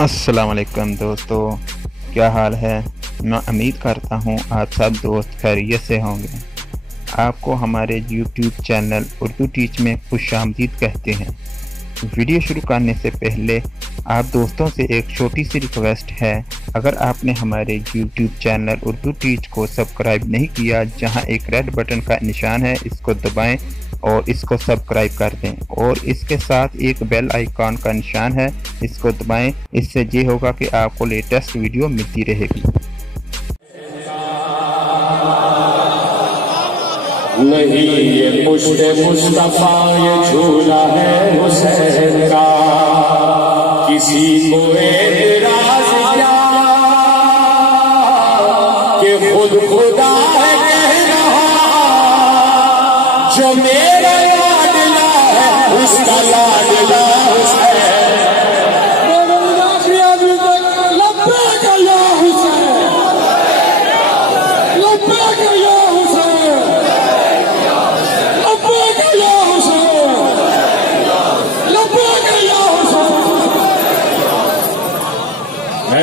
अस्सलाम वालेकुम दोस्तों, क्या हाल है। मैं उम्मीद करता हूँ आप सब दोस्त खैरियत से होंगे। आपको हमारे YouTube चैनल उर्दू टीच में खुशामदीद कहते हैं। वीडियो शुरू करने से पहले आप दोस्तों से एक छोटी सी रिक्वेस्ट है, अगर आपने हमारे YouTube चैनल उर्दू टीच को सब्सक्राइब नहीं किया, जहां एक रेड बटन का निशान है, इसको दबाएं और इसको सब्सक्राइब कर दें और इसके साथ एक बेल आइकॉन का निशान है, इसको दबाएं। इससे ये होगा कि आपको लेटेस्ट वीडियो मिलती रहेगी। नहीं ये पुश्ते मुस्तफा ये झूला है हुसैन का, किसी को एतराज क्या कि खुद खुदा है कह रहा, जो मेरा लाडला है उसका लाडला हुसैन।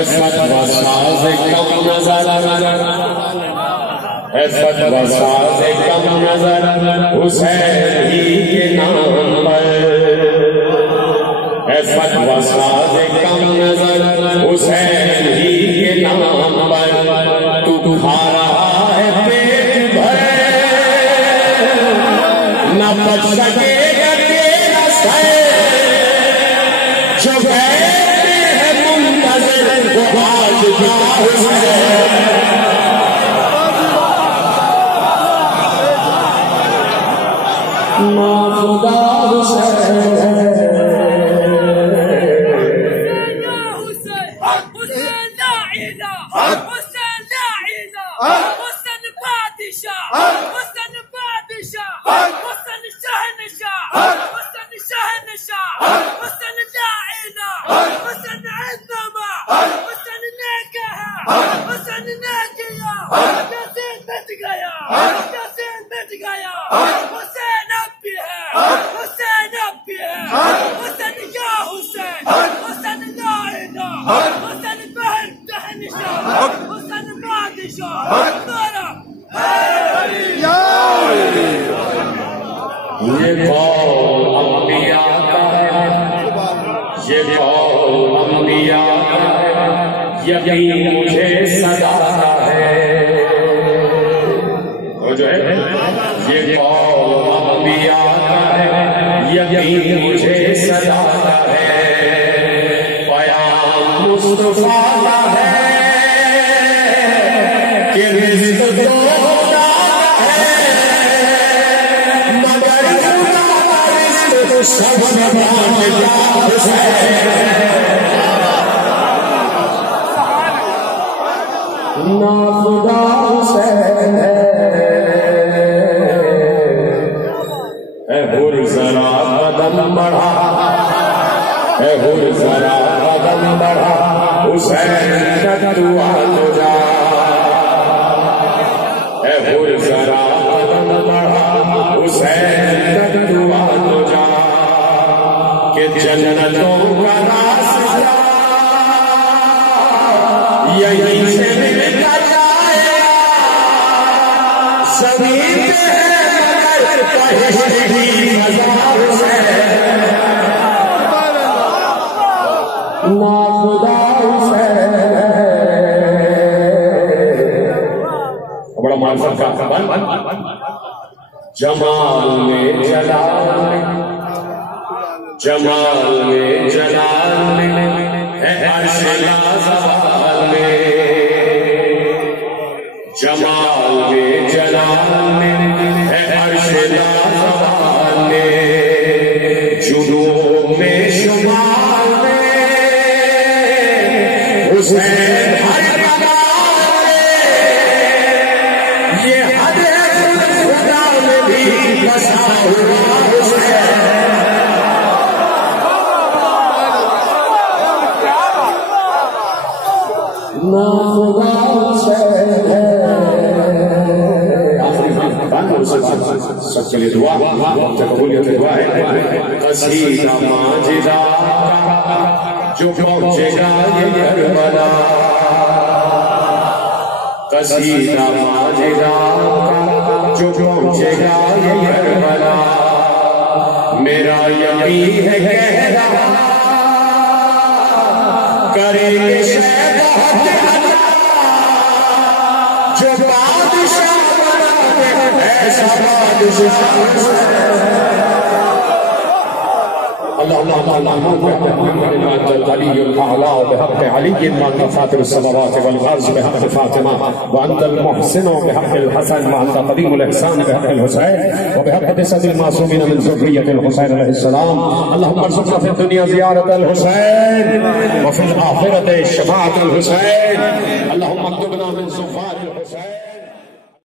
फतवा कम नजर, फतवा कम नजर हुसैन ही के नाम पर, फतवा कम नजर हुसैन ही के नाम पर। तू खा रहा है पेट भर, न बच सकेगा तेरा सर, जो कहते हैं मुंतज़िर वो आज का हुसैन। खुदा हुसैन ये कौल अंबिया का है, ये कौल अंबिया का है, यकीन मुझे सताता है। वो जो है ये कौल अंबिया का है, यकीन मुझे सताता है। बयान मुस्तफा का है कि रिज़्क़ दो सब ना खुदा हुसैन है। हुर जरा कदम बढ़ा, हुर जरा कदम बढ़ा, हुसैन का दुआ तो जा। हुर जरा कदम बढ़ा, हुसैन का दुआ तो जा, कि जन्नतों का रास्ता यहीं से मिलता जाएगा। सभी ना खुदा हुसैन। बड़ा मान का जमाल में जलाल, जमाल में जलाल है अर्श लाज़वाल में, जमाल में जलाल है अर्श लाज़वाल में। जुनून में शुमाल में हुसैन हर मकाम में, ये हद है खुदा में भी बसा हुआ हुसैन। ना खुदा हुसैन है। सबके लिए दुआ, कबूलियत दुआ है। कसीदा माजिदा جو پہنچے گا یہ کربلا قصیدہ ماجدہ جو پہنچے گا یہ کربلا میرا یقین ہے گہرا کرے جو بادشاہ ایسا بادشاہ اللهم انت العلي الاعلى بحق علي وانت فاطر السماوات والارض بحق فاطمه وانت المحسن بحق الحسن وانت قديم الاحسان بحق الحسين وبحق جسد المعصومين من ذريه الحسين عليه السلام اللهم ارزقنا في الدنيا زياره الحسين وفي الاخره شفاعه الحسين اللهم اكتبنا من زفار الحسين